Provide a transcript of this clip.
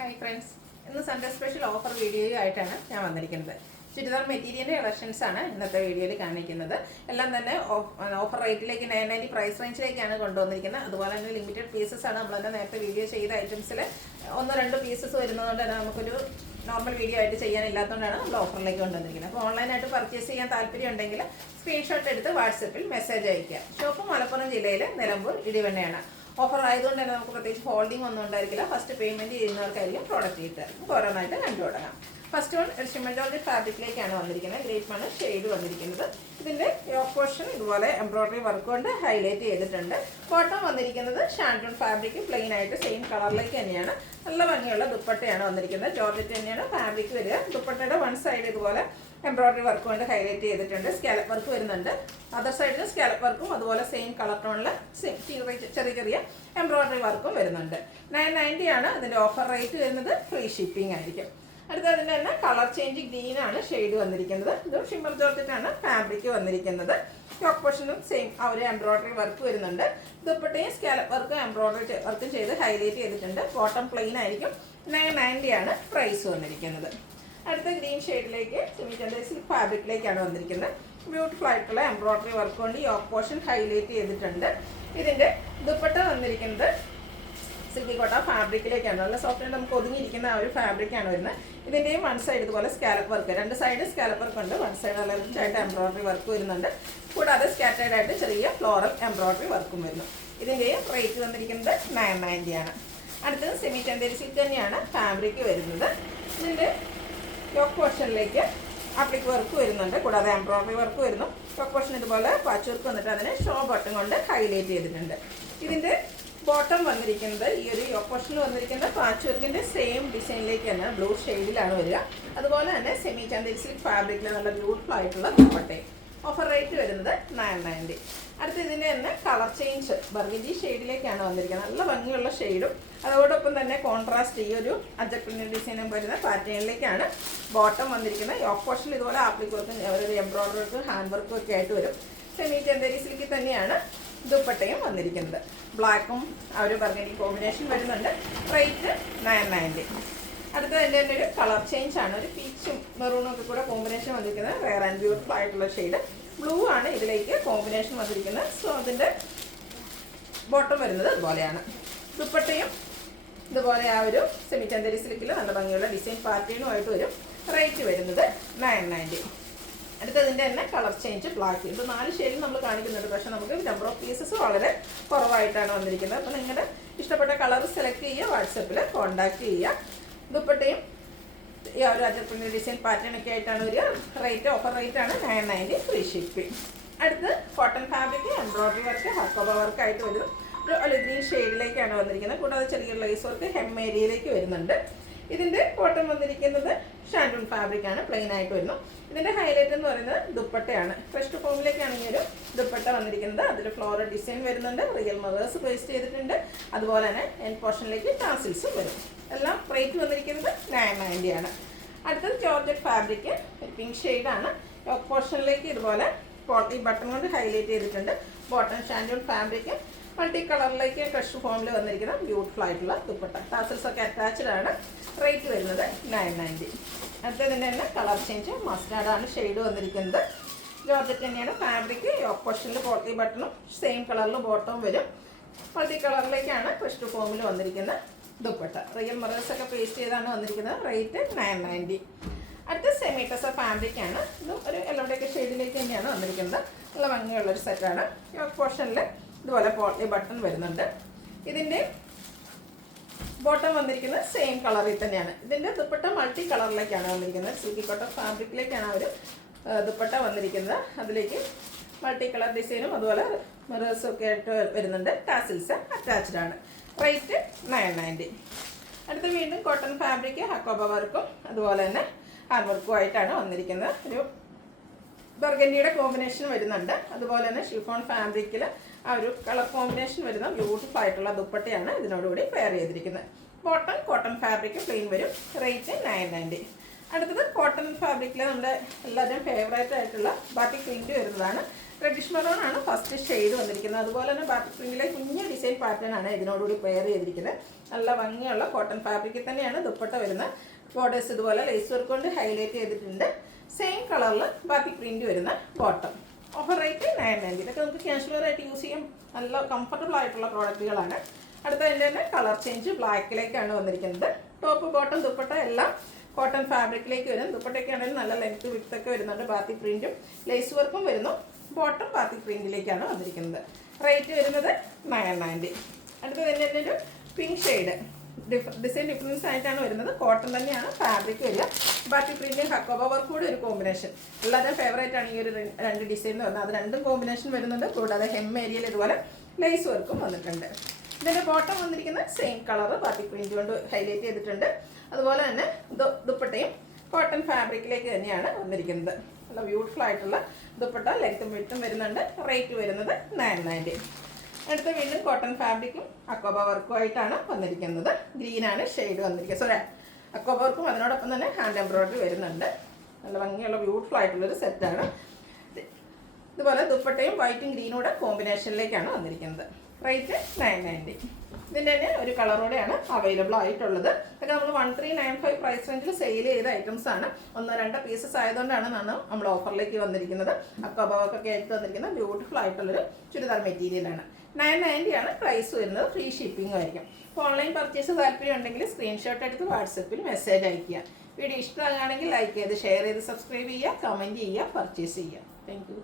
Hi friends, ഇന്ന് Sunday special offer വീഡിയോയുമായിട്ടാണ് ഞാൻ വന്നിരിക്കുന്നത്. ചുരിദാർ മെറ്റീരിയലിൻ്റെ കളക്ഷൻസാണ് ഇന്നത്തെ വീഡിയോയിൽ കാണിക്കുന്നത്. എല്ലാം തന്നെ ഓഫർ റേറ്റിലേക്ക് 990 പ്രൈസ് റേഞ്ചിലേക്കാണ് കൊണ്ടുവന്നിരിക്കുന്നത്. അതുപോലെ തന്നെ ലിമിറ്റഡ് പീസസ് ആണ്. നമ്മളെന്നെ നേരത്തെ വീഡിയോ ചെയ്ത ഐറ്റംസിൽ 1-2 പീസസ് വരുന്നതുകൊണ്ട് തന്നെ നമുക്കൊരു നോർമൽ വീഡിയോ ആയിട്ട് ചെയ്യാനില്ലാത്തതുകൊണ്ടാണ് നമ്മൾ ഓഫറിലേക്ക് കൊണ്ടുവന്നിരിക്കുന്നത്. അപ്പോൾ ഓൺലൈനായിട്ട് പർച്ചേസ് ചെയ്യാൻ താല്പര്യം ഉണ്ടെങ്കിൽ സ്ക്രീൻഷോട്ട് എടുത്ത് വാട്സപ്പിൽ മെസ്സേജ് അയയ്ക്കുക. ഷോപ്പ് മലപ്പുറം ജില്ലയിൽ നിലമ്പൂർ ഇടിവണ്ണയാണ്. ഓഫർ ആയതുകൊണ്ട് തന്നെ നമുക്ക് പ്രത്യേകിച്ച് ഹോൾഡിംഗ് ഒന്നും ഉണ്ടായിരിക്കില്ല. ഫസ്റ്റ് പേയ്മെൻറ്റ് ചെയ്യുന്നവർക്കായിരിക്കും പ്രോഡക്റ്റ് കിട്ടുക. നമുക്ക് ഓരോന്നായിട്ട് കണ്ടു തുടങ്ങാം. ഫസ്റ്റ് വൺ ഷിമ്മർ ജോർജറ്റ് ഫാബ്രിക്കിലേക്കാണ് വന്നിരിക്കുന്നത്. ഗ്രേപ്പ് ആണ് ഷെയ്ഡ് വന്നിരിക്കുന്നത്. ഇതിൻ്റെ യോക്ക് പോർഷൻ ഇതുപോലെ എംബ്രോയ്ഡറി വർക്ക് കൊണ്ട് ഹൈലൈറ്റ് ചെയ്തിട്ടുണ്ട്. ബോട്ടം വന്നിരിക്കുന്നത് ഷാൻഡൂൺ ഫാബ്രിക് പ്ലെയിൻ ആയിട്ട് സെയിം കളറിലേക്ക് തന്നെയാണ്. നല്ല ഭംഗിയുള്ള ദുപ്പട്ടയാണ് വന്നിരിക്കുന്നത്. ജോർജറ്റ് തന്നെയാണ് ഫാബ്രിക് വരിക. ദുപ്പട്ടയുടെ വൺ സൈഡ് ഇതുപോലെ എംബ്രോയ്ഡറി വർക്ക് കൊണ്ട് ഹൈലൈറ്റ് ചെയ്തിട്ടുണ്ട്. സ്കാലപ്പ് വർക്ക് വരുന്നുണ്ട്. അതർ സൈഡിൽ സ്കാലപ്പ് വർക്കും അതുപോലെ സെയിം കളർ ടോണിൽ ചെറിയ ചെറിയ എംബ്രോയ്ഡറി വർക്കും വരുന്നുണ്ട്. 990 ആണ് ഇതിൻ്റെ ഓഫർ റേറ്റ് വരുന്നത്. ഫ്രീ ഷിപ്പിംഗ് ആയിരിക്കും. അടുത്തതിൻ്റെ തന്നെ കളർ ചേഞ്ച് ഗ്രീനാണ് ഷെയ്ഡ് വന്നിരിക്കുന്നത്. ഇതും ഷിമ്മർ ജോർജറ്റാണ് ഫാബ്രിക് വന്നിരിക്കുന്നത്. യോക്ക് പോർഷനും സെയിം ആ ഒരു എംബ്രോയ്ഡറി വർക്ക് വരുന്നുണ്ട്. ദുപ്പട്ടയും സ്കാലപ്പ് വർക്കും എംബ്രോയ്ഡറി വർക്കും ചെയ്ത് ഹൈലൈറ്റ് ചെയ്തിട്ടുണ്ട്. ബോട്ടം പ്ലെയിൻ ആയിരിക്കും. 990 ആണ് പ്രൈസ് വന്നിരിക്കുന്നത്. അടുത്ത ഗ്രീൻ ഷെയ്ഡിലേക്ക് സെമി സിൽക്ക് ഫാബ്രിക്കിലേക്കാണ് വന്നിരിക്കുന്നത്. ബ്യൂട്ടിഫുൾ ആയിട്ടുള്ള എംബ്രോയ്ഡറി വർക്ക് കൊണ്ട് യോക്ക് പോർഷൻ ഹൈലൈറ്റ് ചെയ്തിട്ടുണ്ട്. ഇതിൻ്റെ ദുപ്പട്ട വന്നിരിക്കുന്നത് സിൽക്കി കോട്ട ഫാബ്രിക്കിലേക്കാണ്. നല്ല സോഫ്റ്റ് ആയിട്ട് നമുക്ക് ഒതുങ്ങിയിരിക്കുന്ന ആ ഒരു ഫാബ്രിക്കാണ് വരുന്നത്. ഇതിൻ്റെയും വൺ സൈഡ് ഇതുപോലെ സ്കാലപ്പ് വർക്ക്, രണ്ട് സൈഡ് സ്കാലപ്പ് വർക്ക് ഉണ്ട്. വൺ സൈഡ് നല്ല ആയിട്ട് എംബ്രോയ്ഡറി വർക്ക് വരുന്നുണ്ട്. കൂടാതെ സ്കാറ്റേഡ് ആയിട്ട് ചെറിയ ഫ്ലോറൽ എംബ്രോയ്ഡറി വർക്കും വരുന്നു. ഇതിൻ്റെയും റേറ്റ് വന്നിരിക്കുന്നത് 990 ആണ്. അടുത്തത് സെമി സിൽക്ക് തന്നെയാണ് ഫാബ്രിക് വരുന്നത്. ഇതിൻ്റെ യോക്ക് പോർഷനിലേക്ക് ആപ്ലിക് വർക്ക് വരുന്നുണ്ട്. കൂടാതെ എംബ്രോയ്ഡറി വർക്ക് വരുന്നു. യോക്ക് പോർഷൻ ഇതുപോലെ പാച്ച് വർക്ക് വന്നിട്ട് അതിനെ ഷോ ബട്ടൺ കൊണ്ട് ഹൈലൈറ്റ് ചെയ്തിട്ടുണ്ട്. ഇതിൻ്റെ ബോട്ടം വന്നിരിക്കുന്നത് ഈ ഒരു യോക്ക് പോർഷനിൽ വന്നിരിക്കുന്ന പാച്ച് വർക്കിൻ്റെ സെയിം ഡിസൈനിലേക്ക് തന്നെ ബ്ലൂ ഷെയ്ഡിലാണ് വരിക. അതുപോലെ തന്നെ സെമി സിൽക്ക് ഫാബ്രിക്കിൽ നല്ല ബ്യൂട്ടിഫുൾ ആയിട്ടുള്ള ദുപ്പട്ടയും. ഓഫർ റേറ്റ് വരുന്നത് 990. അടുത്ത ഇതിൻ്റെ തന്നെ കളർ ചേഞ്ച് ബർഗൻഡി ഷെയ്ഡിലേക്കാണ് വന്നിരിക്കുന്നത്. നല്ല ഭംഗിയുള്ള ഷെയ്ഡും അതോടൊപ്പം തന്നെ കോൺട്രാസ്റ്റ് ഈ ഒരു അജപ്രിൻ്റ് ഡിസൈനും വരുന്ന പാറ്റേണിലേക്കാണ് ബോട്ടം വന്നിരിക്കുന്നത്. യോക്ക് പോർഷനിൽ ഇതുപോലെ ആപ്ലിക് വർക്കും ഒരു എംബ്രോയ്ഡറി വർക്കും ഹാൻഡ് വർക്കും ഒക്കെ ആയിട്ട് വരും. സെമി സിൽക്കിൽ തന്നെയാണ് ദുപ്പട്ടയും വന്നിരിക്കുന്നത്. ബ്ലാക്കും ആ ഒരു ബർഗൻഡി കോമ്പിനേഷൻ വരുന്നുണ്ട്. റേറ്റ് 990. അടുത്തതിൻ്റെ തന്നെ ഒരു കളർ ചേഞ്ച് ആണ്. ഒരു പീച്ചും മെറൂണും ഒക്കെ കൂടെ കോമ്പിനേഷൻ വന്നിരിക്കുന്നത്. റെയർ ആൻഡ് ബ്യൂട്ടിഫുൾ ആയിട്ടുള്ള ഷെയ്ഡ് ബ്ലൂ ആണ് ഇതിലേക്ക് കോമ്പിനേഷൻ വന്നിരിക്കുന്നത്. സോ അതിൻ്റെ ബോട്ടം വരുന്നത് അതുപോലെയാണ്. ദുപ്പട്ടയും ഇതുപോലെ ആ ഒരു സെമി സിൽക്കിൽ നല്ല ഭംഗിയുള്ള ഡിസൈൻ പാറ്റേണുമായിട്ട് വരും. റേറ്റ് വരുന്നത് 990. അടുത്തതിൻ്റെ തന്നെ കളർ ചേഞ്ച് ബ്ലാക്ക്. ഇത് 4 ഷെയ്ഡിൽ നമ്മൾ കാണിക്കുന്നുണ്ട്. പക്ഷേ നമുക്ക് നമ്പർ ഓഫ് പീസസ് വളരെ കുറവായിട്ടാണ് വന്നിരിക്കുന്നത്. അപ്പോൾ നിങ്ങളുടെ ഇഷ്ടപ്പെട്ട കളർ സെലക്ട് ചെയ്യുക, വാട്സപ്പിൽ കോൺടാക്റ്റ് ചെയ്യുക. ദുപ്പട്ടയും ഈ ഒരു അജപ്രിൻ്റ് ഡിസൈൻ പാറ്റേൺ ഒക്കെ ആയിട്ടാണ് വരിക. റേറ്റ് ഓഫർ റേറ്റാണ് 990 ഫ്രീ ഷിപ്പിംഗ്. അടുത്ത് cotton fabric embroidery work hakoba work ആയിട്ട് വരും. ഒരു ഒലിവ് ഗ്രീൻ ഷെയ്ഡിലേക്കാണ് വന്നിരിക്കുന്നത്. കൂടാതെ ചെറിയ ലേസ് വർക്ക് ഹെം ഏരിയയിലേക്ക് വരുന്നുണ്ട്. ഇതിൻ്റെ കോട്ടൺ വന്നിരിക്കുന്നത് ഷാൻഡൂൺ ഫാബ്രിക്കാണ് പ്ലെയിൻ ആയിട്ട് വരുന്നു. ഇതിൻ്റെ ഹൈലൈറ്റ് എന്ന് പറയുന്നത് ദുപ്പട്ടയാണ്. ഫസ്റ്റ് ഫോമിലേക്കാണ് ഈ ഒരു ദുപ്പട്ട വന്നിരിക്കുന്നത്. അതിൽ ഫ്ലോറൽ ഡിസൈൻ വരുന്നുണ്ട്. റിയൽ മവേഴ്സ് പേസ്റ്റ് ചെയ്തിട്ടുണ്ട്. അതുപോലെ തന്നെ എൻ പോർഷനിലേക്ക് ടാസിൽസും വരും. എല്ലാം റേറ്റ് വന്നിരിക്കുന്നത് 990 ആണ്. അടുത്തത് ജോർജറ്റ് ഫാബ്രിക് ഒരു പിങ്ക് ഷെയ്ഡാണ്. യോക്ക് പോർഷനിലേക്ക് ഇതുപോലെ ഈ ബട്ടൺ കൊണ്ട് ഹൈലൈറ്റ് ചെയ്തിട്ടുണ്ട്. ബോട്ടം ഷാൻഡൂൺ ഫാബ്രിക് മൾട്ടി കളറിലേക്ക് ക്രഷ് ഫോമിൽ വന്നിരിക്കുന്ന ബ്യൂട്ടിഫുൾ ആയിട്ടുള്ള ദുപ്പട്ട. ടാസൽസ് ഒക്കെ അറ്റാച്ച്ഡ് ആണ്. റേറ്റ് വരുന്നത് 990. അടുത്തതിൻ്റെ തന്നെ കളർ ചേഞ്ച് മസ്റ്റാർഡാണ് ഷെയ്ഡ് വന്നിരിക്കുന്നത്. ജോർജറ്റ് തന്നെയാണ് ഫാബ്രിക്. യോക്ക് പോർഷനിൽ പോട്ടി ബട്ടണും സെയിം കളറിൽ ബോട്ടവും വരും. മൾട്ടി കളറിലേക്കാണ് ക്രഷ് ഫോമിൽ വന്നിരിക്കുന്ന ദുപ്പട്ട. റിയൽ മറേഴ്സ് ഒക്കെ പേസ്റ്റ് ചെയ്താണ് വന്നിരിക്കുന്നത്. റേറ്റ് 990. അടുത്ത സെമി ഫാബ്രിക്കാണ്. ഇത് ഒരു യെല്ലോടെയൊക്കെ ഷെയ്ഡിലേക്ക് തന്നെയാണ് വന്നിരിക്കുന്നത്. നല്ല ഭംഗിയുള്ളൊരു സെറ്റാണ്. യോക്ക് പോർഷനിൽ ഇതുപോലെ പോട്ടി ബട്ടൺ വരുന്നുണ്ട്. ഇതിൻ്റെ ബോട്ടം വന്നിരിക്കുന്നത് സെയിം കളറിൽ തന്നെയാണ്. ഇതിൻ്റെ ദുപ്പട്ട മൾട്ടി കളറിലേക്കാണ് വന്നിരിക്കുന്നത്. സിൽക്കി കോട്ടൺ ഫാബ്രിക്കിലേക്കാണ് അവർ ദുപ്പട്ട വന്നിരിക്കുന്നത്. അതിലേക്ക് മൾട്ടി കളർ ഡിസൈനും അതുപോലെ മിറേഴ്സും ഒക്കെ ആയിട്ട് വരുന്നുണ്ട്. ടാസിൽസ് അറ്റാച്ച്ഡ് ആണ്. റേറ്റ് 990. അടുത്ത വീണ്ടും കോട്ടൺ ഫാബ്രിക് ഹക്കോബ വർക്കും അതുപോലെ തന്നെ ഹാൻഡ് വർക്കും ആയിട്ടാണ് വന്നിരിക്കുന്നത്. ഒരു ബർഗൻഡിയുടെ കോമ്പിനേഷൻ വരുന്നുണ്ട്. അതുപോലെ തന്നെ ഷിഫോൺ ഫാബ്രിക്കിൽ ആ ഒരു കളർ കോമ്പിനേഷൻ വരുന്ന ബ്യൂട്ടിഫുൾ ആയിട്ടുള്ള ദുപ്പട്ടയാണ് ഇതിനോടുകൂടി പെയർ ചെയ്തിരിക്കുന്നത്. ബോട്ടം കോട്ടൺ ഫാബ്രിക് പ്ലെയിൻ വരും. റേറ്റ് 990. അടുത്തത് കോട്ടൺ ഫാബ്രിക്കിൽ നമ്മുടെ എല്ലാവരുടെയും ഫേവറേറ്റ് ആയിട്ടുള്ള ബാറ്റിക് പ്രിൻറ്റ് വരുന്നതാണ്. റെഡിഷ് മെറൂൺ ആണ് ഫസ്റ്റ് ഷെയ്ഡ് വന്നിരിക്കുന്നത്. അതുപോലെ തന്നെ ബാറ്റിക് പ്രിൻറ്റിലെ കുഞ്ഞ് ഡിസൈൻ പാറ്റേൺ ആണ് ഇതിനോടുകൂടി പെയർ ചെയ്തിരിക്കുന്നത്. നല്ല ഭംഗിയുള്ള കോട്ടൺ ഫാബ്രിക്കിൽ തന്നെയാണ് ദുപ്പട്ട വരുന്നത്. ബോർഡേഴ്സ് ഇതുപോലെ ലേസ് വർക്ക് കൊണ്ട് ഹൈലൈറ്റ് ചെയ്തിട്ടുണ്ട്. സെയിം കളറിൽ ബാറ്റിക് പ്രിൻറ്റ് വരുന്ന ബോട്ടം. Offer rate 990. ഇതൊക്കെ നമുക്ക് കാഷ്വൽ ആയിട്ട് യൂസ് ചെയ്യാൻ നല്ല കംഫർട്ടബിൾ ആയിട്ടുള്ള പ്രോഡക്റ്റുകളാണ്. അടുത്ത അതിൻ്റെ തന്നെ കളർ ചേഞ്ച് ബ്ലാക്കിലേക്കാണ് വന്നിരിക്കുന്നത്. ടോപ്പ് ബോട്ടം ദുപ്പട്ട എല്ലാം കോട്ടൺ ഫാബ്രിക്കിലേക്ക് വരും. ദുപ്പട്ടയ്ക്ക് ആണെങ്കിലും നല്ല ലെങ്ത് വിഡ്ത്തൊക്കെ വരുന്നുണ്ട്. ബാത്തിക് പ്രിൻറ്റും ലേസ് വർക്കും വരുന്നു. ബോട്ടം ബാത്തിക് പ്രിൻറ്റിലേക്കാണ് വന്നിരിക്കുന്നത്. റേറ്റ് വരുന്നത് 990. അടുത്തത് തന്നെ ഒരു പിങ്ക് ഷെയ്ഡ് ഡിസൈൻ ഡിഫറൻസ് ആയിട്ടാണ് വരുന്നത്. കോട്ടൺ തന്നെയാണ് ഫാബ്രിക് വരിക. ബാത്തിക് പ്രിൻറ്റും ഹക്കോബ വർക്കും കൂടെ ഒരു കോമ്പിനേഷൻ. എല്ലാവരും ഫേവറേറ്റ് ആണ് ഈ ഒരു രണ്ട് ഡിസൈൻ എന്ന് പറഞ്ഞാൽ. അത് രണ്ടും കോമ്പിനേഷൻ വരുന്നുണ്ട്. കൂടാതെ ഹെം ഏരിയയിൽ ഇതുപോലെ ലേസ് വർക്കും വന്നിട്ടുണ്ട്. ഇതിൻ്റെ ബോട്ടം വന്നിരിക്കുന്നത് സെയിം കളർ ബാത്തിക് പ്രിൻറ്റ് കൊണ്ട് ഹൈലൈറ്റ് ചെയ്തിട്ടുണ്ട്. അതുപോലെ തന്നെ ദുപ്പട്ടയും കോട്ടൺ ഫാബ്രിക്കിലേക്ക് തന്നെയാണ് വന്നിരിക്കുന്നത്. നല്ല ബ്യൂട്ടിഫുൾ ആയിട്ടുള്ള ദുപ്പട്ട ലെങ്ത്തും വിഡ്ത്തും വരുന്നുണ്ട്. റേറ്റ് വരുന്നത് 990. അടുത്ത വീണ്ടും കോട്ടൺ ഫാബ്രിക്കും അക്കോബ വർക്കും ആയിട്ടാണ് വന്നിരിക്കുന്നത്. ഗ്രീനാണ് ഷെയ്ഡ് വന്നിരിക്കുന്നത്. സോറി, അക്കോബ വർക്കും അതിനോടൊപ്പം തന്നെ ഹാൻഡ് എംബ്രോയിഡറി വരുന്നുണ്ട്. നല്ല ഭംഗിയുള്ള ബ്യൂട്ടിഫുൾ ആയിട്ടുള്ളൊരു സെറ്റാണ്. ഇതുപോലെ ദുപ്പട്ടയും വൈറ്റും ഗ്രീനൂടെ കോമ്പിനേഷനിലേക്കാണ് വന്നിരിക്കുന്നത്. റേറ്റ് 990. ഇതിൻ്റെ തന്നെ ഒരു കളറോടെയാണ് അവൈലബിൾ ആയിട്ടുള്ളത്. ഇതൊക്കെ നമ്മൾ 1395 പ്രൈസ് റേഞ്ചിൽ സെയിൽ ചെയ്ത ഐറ്റംസ് ആണ്. 1-2 പീസസ് ആയതുകൊണ്ടാണ് നമ്മൾ ഓഫറിലേക്ക് വന്നിരിക്കുന്നത്. അക്കോബൊക്കെ ആയിട്ട് വന്നിരിക്കുന്ന ബ്യൂട്ടിഫുൾ ആയിട്ടുള്ളൊരു ചുരിദാർ മെറ്റീരിയലാണ്. 990 ആണ് പ്രൈസ് വരുന്നത്. ഫ്രീ ഷിപ്പിംഗ് ആയിരിക്കും. അപ്പോൾ ഓൺലൈൻ പർച്ചേസ് താല്പര്യം ഉണ്ടെങ്കിൽ സ്ക്രീൻഷോട്ട് എടുത്ത് വാട്സപ്പിൽ മെസ്സേജ് അയയ്ക്കുക. വീഡിയോ ഇഷ്ടമാകുകയാണെങ്കിൽ ലൈക്ക് ചെയ്ത് ഷെയർ ചെയ്ത് സബ്സ്ക്രൈബ് ചെയ്യുക, കമൻറ്റ് ചെയ്യുക, പർച്ചേസ് ചെയ്യുക. Thank you.